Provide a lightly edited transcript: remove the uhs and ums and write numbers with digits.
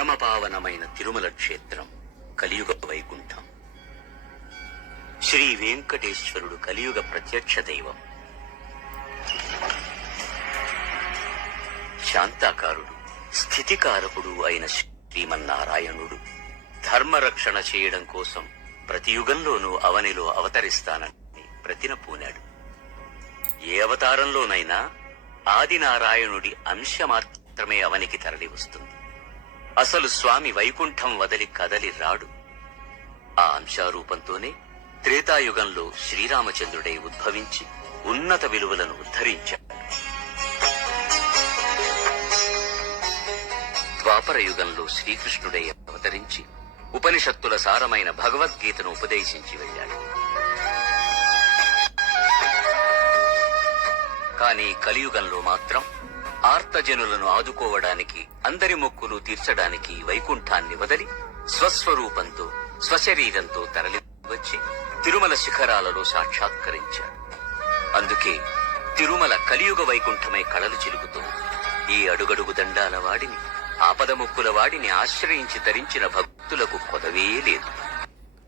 పరమపావనమైన తిరుమల క్షేత్రం కలియుగ వైకుంఠం. శ్రీ వెంకటేశ్వరుడు కలియుగ ప్రత్యక్ష దైవం. శాంతాకారుడు, స్థితికారకుడు అయిన శ్రీమన్నారాయణుడు ధర్మరక్షణ చేయడం కోసం ప్రతి యుగంలోనూ అవనిలో అవతరిస్తానని ప్రతిన పూనాడు. ఏ అవతారంలోనైనా ఆదినారాయణుడి అంశ మాత్రమే అవనికి తరలి వస్తుంది. అసలు స్వామి వైకుంఠం వదలి కదలి రాడు. ఆ అంశారూపంతోనే త్రేతాయుగంలో శ్రీరామచంద్రుడై ఉద్భవించి ఉన్నత విలువలను ఉద్ధరించాడు. ద్వాపర యుగంలో శ్రీకృష్ణుడై అవతరించి ఉపనిషత్తుల సారమైన భగవద్గీతను ఉపదేశించి వెళ్ళాడు. కానీ కలియుగంలో మాత్రం ఆర్తజనులను ఆదుకోవడానికి, అందరి మొక్కులు తీర్చడానికి వైకుంఠాన్ని వదలి స్వస్వరూపంతో, స్వశరీరంతో తరలి వచ్చి తిరుమల శిఖరాలలో సాక్షాత్కరించాడు. అందుకే తిరుమల కలియుగ వైకుంఠమై కళలు చిలుకుతూ ఈ అడుగడుగు దండాల వాడిని, ఆపద మొక్కుల వాడిని ఆశ్రయించి తరించిన భక్తులకు కొదవే లేదు.